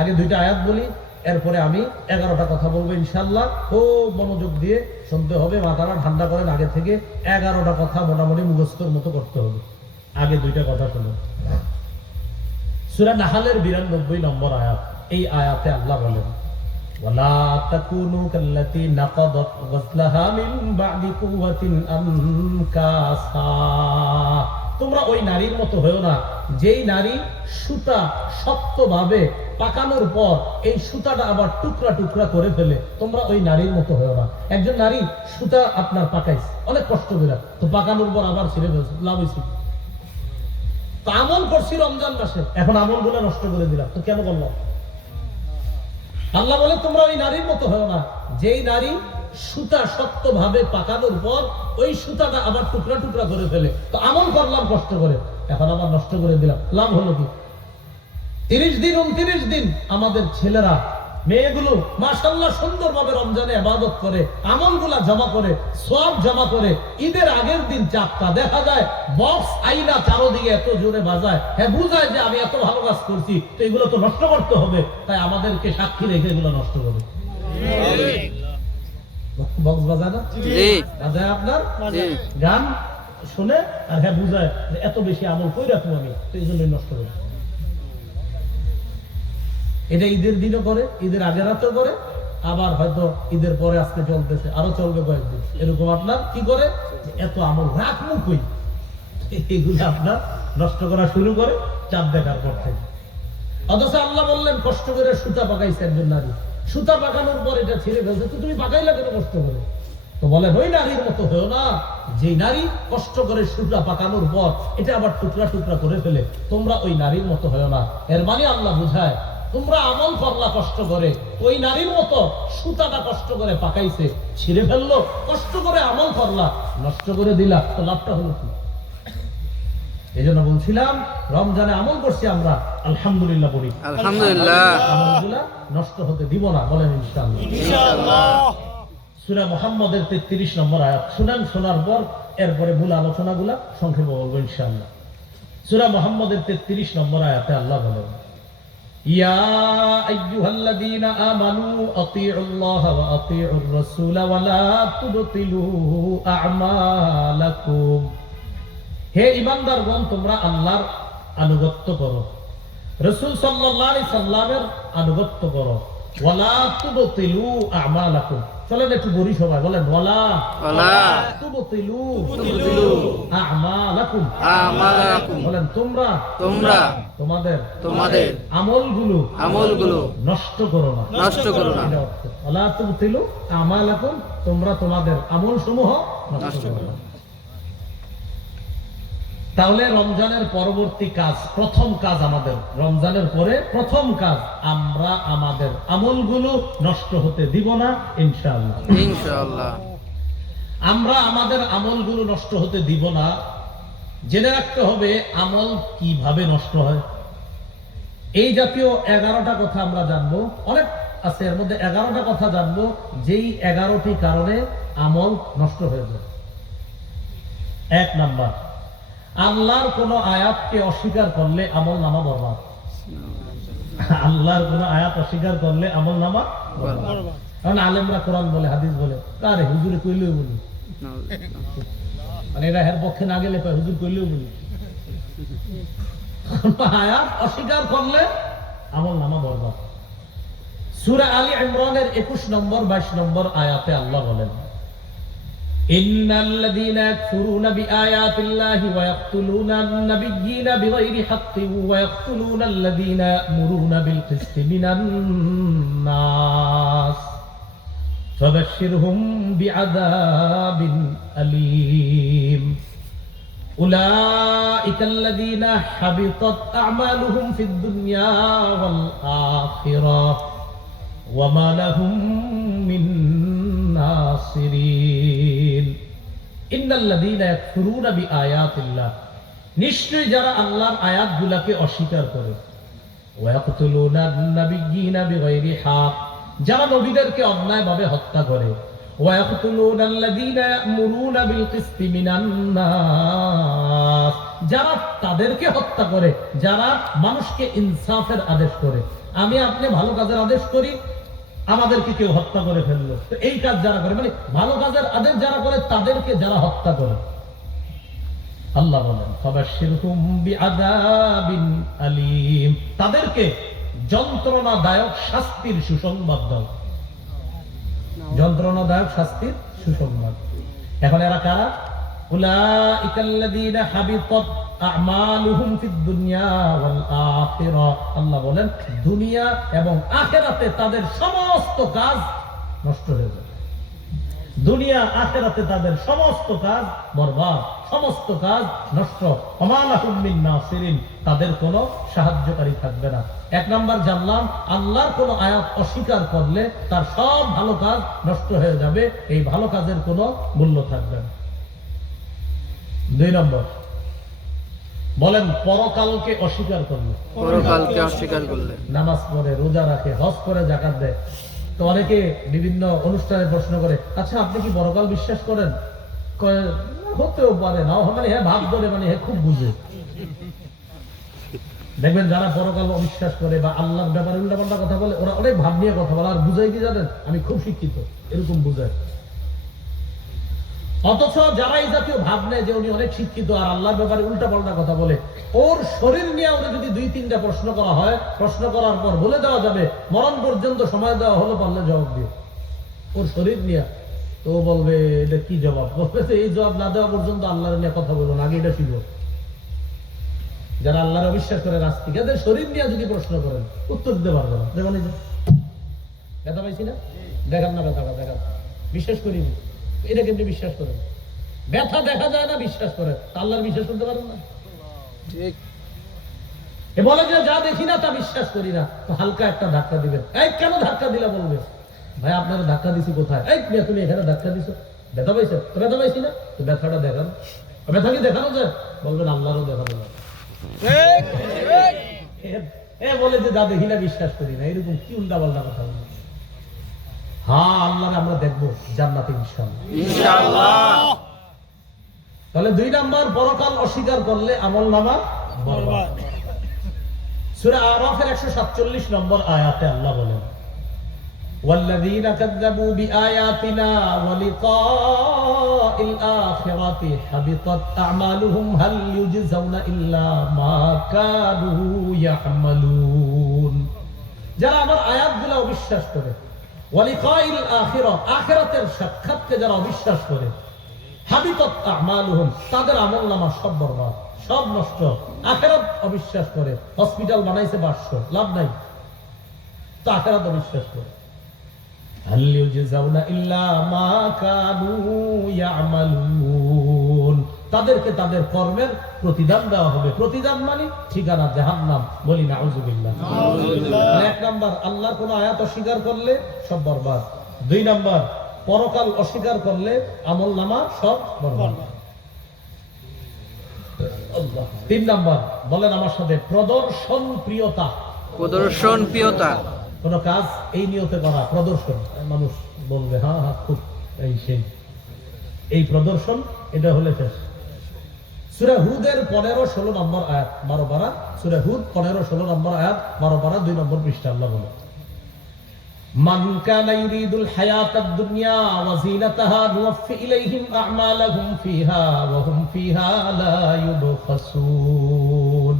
আগে দুইটা আয়াত বলি এরপরে আমি এগারোটা কথা বলবো ইনশাল্লাহ খুব মনোযোগ দিয়ে শুনতে হবে মাথাটা ঠান্ডা করেন আগে থেকে এগারোটা কথা মোটামুটি মুখস্থর মতো করতে হবে আগে দুইটা কথা শুনুন সুরা নাহালের বিরানব্বই নম্বর আয়াত এই আয়াতে আল্লাহ বলেন ولا تكونوا كالتي نقضت غزلها من بعد قوة أنكاسا তোমরা ওই নারীর মতো হয়েও না যেই নারী সুতা শক্তভাবে পাকানোর পর এই সুতাটা আবার টুকরা টুকরা করে ফেলে, তোমরা ওই নারীর মতো হয়েও না। একজন নারী সুতা আপনার পাকাইছে, অনেক কষ্ট করে। তো পাকানোর পর আবার ছিঁড়ে ফেলছে, লাভ হয়েছে তো আমল করছি রমজান মাসে, এখন আমলগুলো নষ্ট করে দিলাম। তো কেন বললাম? আল্লাহ বলে, তোমরা ওই নারীর মতো হও না। যেই নারী সুতা শক্ত ভাবে পাকানোর পর ওই সুতাটা আবার টুকরা টুকরা করে ফেলে। তো আমল করলাম কষ্ট করে। এখন আবার নষ্ট করে দিলাম। লাভ হলো কি? তিরিশ দিন উনত্রিশ দিন আমাদের ছেলেরা মেয়েগুলো মাসাল্লাহ সুন্দরভাবে রমজানে আবাদত করে আমলগুলা জমা করে সব জমা করে ঈদের আগের দিন চাপটা দেখা যায় বক্স আইনা চারোদিকে এত জোরে বাজায়। হ্যাঁ বুঝায় যে আমি এত ভালো কাজ করছি তো এগুলো তো নষ্ট করতে হবে। তাই আমাদেরকে সাক্ষী রেখে এগুলো নষ্ট করে। বক্স বাজায় না? বাজায় আপনার? গান? শুনে, আর হ্যাঁ বুঝায় এত বেশি আমল কই রাখব আমি? তো এই জন্যই নষ্ট করি এটা ঈদের দিনও করে, ঈদের আগের রাতেও করে, আবার হয়তো ঈদের পরে আজকে চলতেছে, আরও চলবে কয়েকদিন। এরকম আপনার কি করে? এত আমল রাখব কই? এগুলো আপনার নষ্ট করা শুরু করে চাপ দেখার পর থেকে। অথচ আল্লাহ বললেন, কষ্ট করে সুতা পাকাইছে একজন নারী। সুতা পাকানোর পর এটা ছেড়ে ফেলছে, তো তুমি পাকাইলা কেন কষ্ট করে? তো বলে ওই নারীর মতো হয়েও না। যে নারী কষ্ট করে সুতা পাকানোর পর এটা আবার টুকরা টুকরা করে ফেলে তোমরা ওই নারীর মতো হয়েও না। এর মানে আল্লাহ বুঝায় তোমরা আমল করলা কষ্ট করে ওই নারীর মতো সুতাটা কষ্ট করে পাকাইছে ছিঁড়ে ফেলল কষ্ট করে আমল করলা নষ্ট করে দিলা তো লাভটা হলো কি? এই জন্য বলছিলাম রমজানে আমল করছি আমরা আলহামদুলিল্লাহ পড়ি আলহামদুলিল্লাহ। আমলগুলা নষ্ট হতে দিব না বলেন ইনশাআল্লাহ। সূরা মুহাম্মদের 33 নম্বর আয়াত। শুনেন শোনার পর এরপরে মূল আলোচনাগুলা সংক্ষেপে বলব ইনশাআল্লাহ। সুরা মোহাম্মদের 33 নম্বর আয়াতে আল্লাহ বলেন তোমরা আল্লাহর আনুগত্য করো। রসুল আলাইহি সাল্লামের আনুগত্য করো। ওয়ালা তুবতিলু আমালাকুম। চলেন একটু বলি সবাই বলেন ওয়ালা ওয়ালা তুবতিলু। তুবতিলু। আমালাকুম। আমালাকুম। বলেন তোমরা। তোমরা। তোমাদের। তোমাদের। আমলগুলো আমলগুলো। নষ্ট করো না। নষ্ট করো না। অর্থ। তুবতিলু আমালাকুম তোমরা তোমাদের আমল সমূহ নষ্ট করো না। তাহলে রমজানের পরবর্তী কাজ প্রথম কাজ আমাদের। রমজানের পরে প্রথম কাজ আমরা আমাদের আমলগুলো নষ্ট হতে দিব না ইনশাআল্লাহ। ইনশাআল্লাহ। আমরা আমাদের আমলগুলো নষ্ট হতে দিব না। জেনে রাখতে হবে আমল কীভাবে নষ্ট হয়। এই জাতীয় এগারোটা কথা আমরা জানব। অনেক আছে এর মধ্যে এগারোটা কথা জানব যেই এগারোটি কারণে আমল নষ্ট হয়ে যায়। এক নাম্বার আল্লাহর কোন আয়াতকে অস্বীকার করলে আমল নামা বরবাদ। আল্লাহর কোন আয়াত অস্বীকার করলে আমল নামা কারণ আলেমরা কোরআন বলে, হাদিস বলে, আরে হুজুরে কইলেও বলি। মানে এরা এর পক্ষে না গেলে হুজুর কইলেও বলি। আয়াত অস্বীকার করলে আমল নামা বরবাদ। সূরা আলী ইমরানের 21 নম্বর 22 নম্বর আয়াতে আল্লাহ বলেন إن الذين يكفرون بآيات الله ويقتلون النبيين بغير حق ويقتلون الذين يأمرون بالقسط من الناس فبشرهم بعذاب أليم أولئك الذين حبطت أعمالهم في الدنيا والآخرة وما لهم من ناصرين নিশ্চয় যারা আল্লাহর অস্বীকার করে। যারা নবীদেরকে হত্যা করে। যারা তাদেরকে হত্যা করে, যারা মানুষকে ইনসাফের আদেশ করে। আমি আপনি ভালো কাজের আদেশ করি আমাদেরকে কেউ হত্যা করে ফেলল। তো এই কাজ যারা করে মানে ভালো কাজের আদেশ যারা করে, তাদেরকে যারা হত্যা করে। আল্লাহ বলেন তাদেরকে যন্ত্রণাদায়ক শাস্তির সুসংবাদ দাও। যন্ত্রণাদায়ক শাস্তির সুসংবাদ। এখন এরা কারা? হাবিতাত আল্লাহ বলেন, দুনিয়া এবং তাদের সমস্ত কাজ নষ্ট হয়ে যাবে। দুনিয়া, আখেরাতে তাদের সমস্ত কাজ বরবাদ, সমস্ত কাজ নষ্ট। তাদের কোনো সাহায্যকারী থাকবে না। এক নাম্বার জানলাম, আল্লাহর কোন আয়াত অস্বীকার করলে তার সব ভালো কাজ নষ্ট হয়ে যাবে, এই ভালো কাজের কোনো মূল্য থাকবে না। দুই নম্বর বলেন পরকালকে অস্বীকার করলে। পরকালকে অস্বীকার করলে। নামাজ পড়ে রোজা রাখে হজ করে জাকাত দেয়। তো অনেকে বিভিন্ন অনুষ্ঠানে প্রশ্ন করে আচ্ছা আপনি কি বড়কাল বিশ্বাস করেন? হতেও পারে না মানে হ্যাঁ ভাব করে মানে হ্যাঁ খুব বুঝে। দেখবেন যারা পরকাল অবিশ্বাস করে বা আল্লাহর ব্যাপারে উল্টাপাল্টা কথা বলে ওরা অনেক ভাব নিয়ে কথা বলে। আর বুঝাই কি জানেন? আমি খুব শিক্ষিত এরকম বুঝায়। অথচ যারা এই জাতীয় ভাব নেয় যে উনি অনেক শিক্ষিত আর আল্লাহর ব্যাপারে উল্টা পাল্টা কথা বলে, ওর শরীর নিয়ে ওরা যদি দুই, তিনটা প্রশ্ন করা হয়, প্রশ্ন করার পর বলে দেওয়া যাবে, মরণ পর্যন্ত সময় দেওয়া হলো, পারলে জবাব দিয়ে ওর শরীর নিয়ে। তো বলবে, এটা কি জবাব? বলবে যে, এই জবাব না দেওয়া পর্যন্ত আল্লাহর নিয়ে কথা বলুন আগে এটা শিখো। যারা আল্লাহর অবিশ্বাস করে নাস্তিক এদের শরীর নিয়ে যদি প্রশ্ন করেন, উত্তর দিতে পারবে না। দেখুন ব্যথা পাইছি না? দেখান না ব্যথাটা, দেখান। বিশ্বাস করিনি এটা কেমনি বিশ্বাস করেন? ব্যথা দেখা যায় না বিশ্বাস করে আল্লাহর বিশ্বাস করতে পারেন না। ঠিক। এ বলে যে যা দেখি না তা বিশ্বাস করি না। তো হালকা একটা ধাক্কা দিবেন। এই কেন ধাক্কা দিলা বলবে? ভাই আপনারা ধাক্কা দিছি কোথায়? এই তুমি এখানে ধাক্কা দিছো। ব্যথা পাইছো? তো ব্যথা পাইছি না? তো ব্যথাটা দেখান। ব্যথা কি দেখানো যায়? বলবেন আল্লাহরও দেখানো যায়। এ- বলে যে যা দেখি না বিশ্বাস করি না। এরকম কি উল্টা পাল্টা কথা বলে হ্যাঁ আল্লাহরে আমরা দেখবো জান্নাতে ইনশাআল্লাহ ইনশাআল্লাহ তাহলে দুই নাম্বার পরকাল অস্বীকার করলে আমল নামা সুরা আরাফের একশো সাতচল্লিশ নম্বর আয়াতে আল্লাহ বলেন والذين كذبوا بآياتنا ولقاء الآخرة حبطت أعمالهم هل يجزون إلا ما كانوا يعملون যারা আমার আয়াতগুলো অবিশ্বাস করে ওয়ালিকাইল আখিরা আখিরাতের সাক্ষাৎকে যারা অবিশ্বাস করে, হাবিতত আমালুহুম, তাদের আমল নামা সব বরবাদ, সব নষ্ট। আখেরাত অবিশ্বাস করে, হসপিটাল বানাইছে বাসশো, লাভ নাই। তো আখেরাত অবিশ্বাস করে। হাল ইউজজাউনা ইল্লা মা কানু ইয়ামালুন। তাদেরকে তাদের কর্মের প্রতিদান দেওয়া হবে। প্রতিদান মানে ঠিকানা জাহান্নাম। বলি নাউজুবিল্লাহ। মানে এক নাম্বার আল্লাহর কোন আয়াত অস্বীকার করলে সব বরবাদ। দুই নাম্বার পরকাল অস্বীকার করলে আমল নামা সব বরবাদ। তিন নাম্বার বলেন আমার সাথে প্রদর্শন প্রিয়তা। প্রদর্শন প্রিয়তা। কোন কাজ এই নিয়তে করা প্রদর্শন। মানুষ বলবে হ্যাঁ হ্যাঁ খুব এই সেই। এই প্রদর্শন এটা হলে শেষ। সুরা হুদের পনেরো ষোলো নম্বর আয়াত বারো পারা সুরা হুদ পনেরো ষোলো নম্বর আয়াত বারো পারা দুই নম্বর পৃষ্ঠা আল্লাহ বলে من كان يريد الحياة الدنيا وزينتها نوفي إليهم أعمالهم فيها وهم فيها لا يبخسون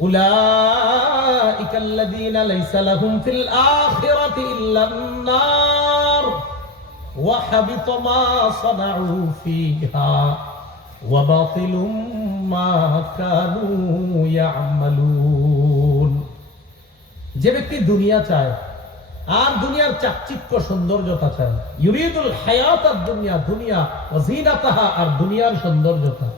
أولئك الذين ليس لهم في الآخرة إلا النار وحبط ما صنعوا فيها وباطل ما كانوا يعملون যে ব্যক্তি দুনিয়া চায় আর দুনিয়ার চাকচিক্য সৌন্দর্যতা চায় ইউরিদুল হায়াত আর দুনিয়া দুনিয়া ওয়াজিনাতাহা আর দুনিয়ার সৌন্দর্যতা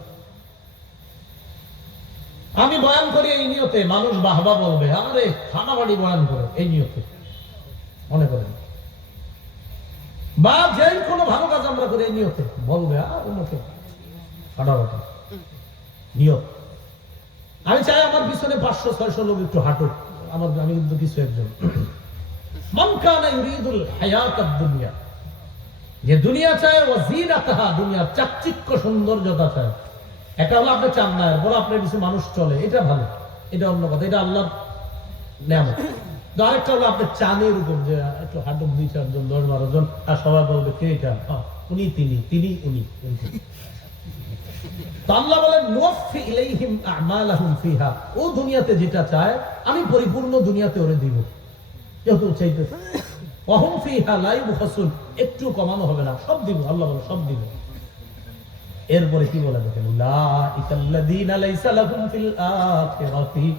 আমি বয়ান করি এই নিয়তে মানুষ বাহবা বলবে আরে খানাবাড়ি বয়ান করে এই নিয়তে মনে করেন বা যেই কোনো ভালো কাজ আমরা করি এই নিয়তে বলবে আর উন্নত ফাটাফাটি নিয়ত আমি চাই আমার পিছনে পাঁচশো ছয়শো লোক একটু হাঁটুক। আমার আমি কিন্তু কিছু একজন। ইউরিদুল হায়াত দুনিয়া। যে দুনিয়া চায় দুনিয়ার চাকচিক্য সৌন্দর্যতা চায়। এটা হলো আপনি চান না এরপর আপনার কিছু মানুষ চলে। এটা ভালো। এটা অন্য কথা। এটা আল্লাহর নেয়ামত। তো আরেকটা হলো আপনি চানের উপর যে একটু হাঁটুক দুই চারজন দশ বারো জন আর সবাই বলবে কে এটা? উনি তিনি। তিনি উনি। আল্লাহ বলেন "নুওয়াফি ইলাইহিম আ'মালাহুম ফিহা। ও দুনিয়াতে যেটা চায়, আমি পরিপূর্ণ দুনিয়াতে ওরে দিব। যেহেতু চাইতেছে অহম ফিহা একটু কমানো হবে না, সব দিব, আল্লাহ বলে সব দিব। এরপরে কি বলে দেখেন? উলাইকাল্লাযীনা লাইসা লাহুম ফিল আখিরাতি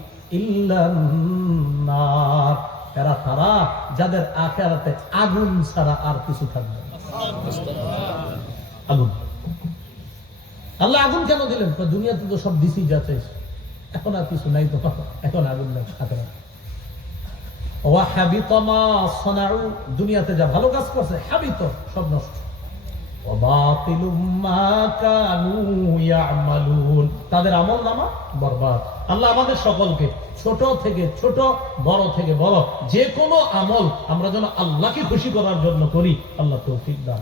নার। এরা তারা যাদের আখিরাতে আগুন ছাড়া আর কিছু থাকবে। আগুন। আল্লাহ আগুন কেন দিলেন? দুনিয়াতে তো সব দিছি যা চাইছে। এখন আর কিছু নাই তো। এখন আগুন থাকে না দুনিয়াতে যা ভালো কাজ করছে, হাবিত, সব নষ্ট। তাদের আমল নামা বরবাদ। আল্লাহ আমাদের সকলকে ছোট থেকে ছোট, বড় থেকে বড় যে কোনো আমল আমরা যেন আল্লাহকে খুশি করার জন্য করি, আল্লাহ তৌফিক দান।